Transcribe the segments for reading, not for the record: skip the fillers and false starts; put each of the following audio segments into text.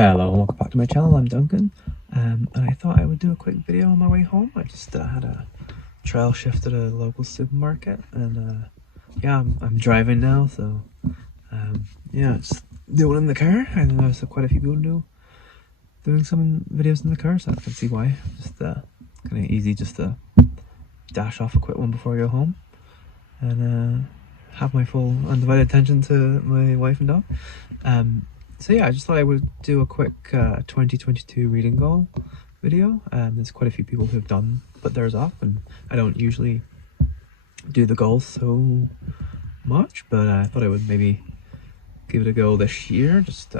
Hello and welcome back to my channel. I'm Duncan, and I thought I would do a quick video on my way home. I just had a trail shift at a local supermarket, and yeah, I'm driving now, so yeah, just doing it in the car. I know there's quite a few people doing some videos in the car, so I can see why. Just kind of easy just to dash off a quick one before I go home, and have my full undivided attention to my wife and dog. So yeah, I just thought I would do a quick 2022 reading goal video. There's quite a few people who've put theirs up, and I don't usually do the goals so much, but I thought I would maybe give it a go this year, just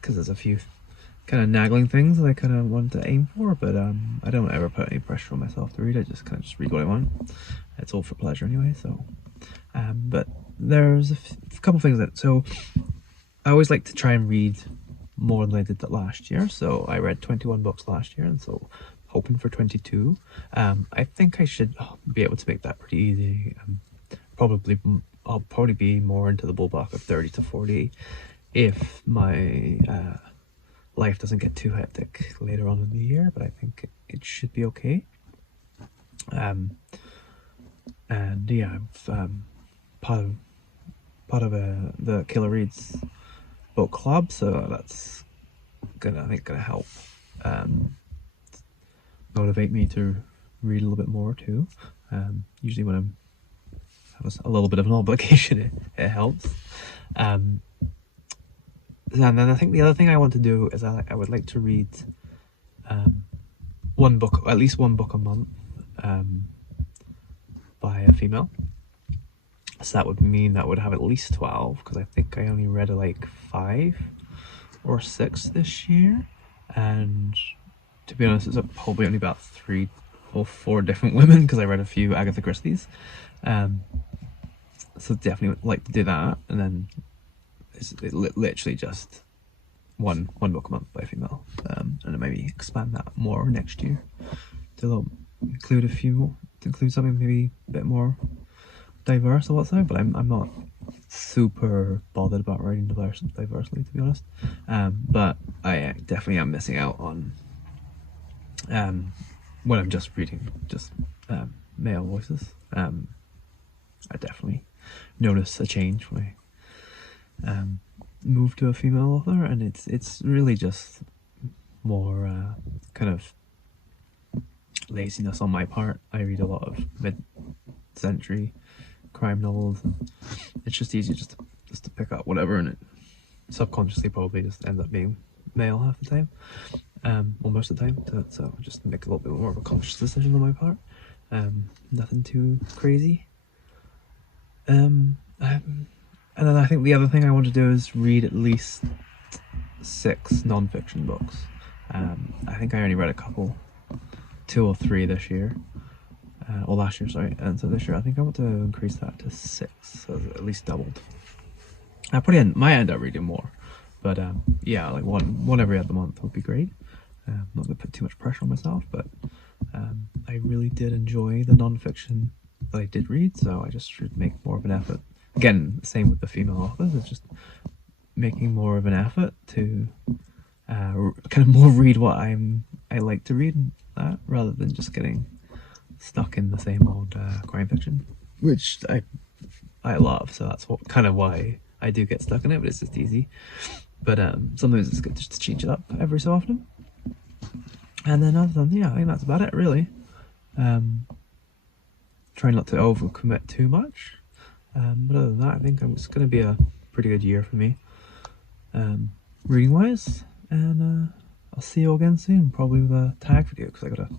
because there's a few kind of nagging things that I kind of want to aim for, but I don't ever put any pressure on myself to read. I just kind of just read what I want. It's all for pleasure anyway, so but there's a couple things so I always like to try and read more than I did that last year. So I read 21 books last year, and so hoping for 22. I think I should be able to make that pretty easy. I'll probably be more into the ballpark of 30 to 40 if my life doesn't get too hectic later on in the year, but I think it should be okay. And yeah, I'm part of the Killer Reads book club, so that's gonna help motivate me to read a little bit more too. Usually when I'm have a little bit of an obligation, it helps. And then I think the other thing I want to do is I would like to read at least one book a month by a female. So that would mean that would have at least 12, because I think I only read like 5 or 6 this year, and to be honest, it's probably only about 3 or 4 different women, because I read a few Agatha Christie's. So definitely would like to do that, and then it's literally just one book a month by a female, and then maybe expand that more next year to include something maybe a bit more diverse or whatsoever, but I'm not super bothered about writing diversely, to be honest. But I definitely am missing out on when I'm just reading male voices. I definitely notice a change when I move to a female author, and it's really just more kind of laziness on my part. I read a lot of mid-century crime novels, and it's just easy just to pick up whatever, and it subconsciously probably just ends up being male half the time, or most of the time. So just make a little bit more of a conscious decision on my part. Nothing too crazy. And then I think the other thing I want to do is read at least 6 non-fiction books. I think I only read a couple, 2 or 3 this year. Or last year, sorry, and so this year I think I want to increase that to 6, so at least doubled. I probably might end up reading more, but yeah, like one every other month would be great. Not gonna put too much pressure on myself, but I really did enjoy the non-fiction that I did read, so I just should make more of an effort. Again, same with the female authors, it's just making more of an effort to kind of more read what I like to read, rather than just getting stuck in the same old crime fiction, which I love, so that's why I do get stuck in it, but it's just easy. But sometimes it's good just to change it up every so often. And then other than, yeah, I think that's about it really. Try not to overcommit too much, but other than that, I think it's going to be a pretty good year for me, reading wise, and I'll see you all again soon, probably with a tag video, because I gotta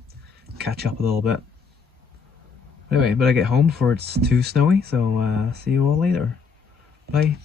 catch up a little bit. Anyway, but I get home before it's too snowy, so see you all later. Bye.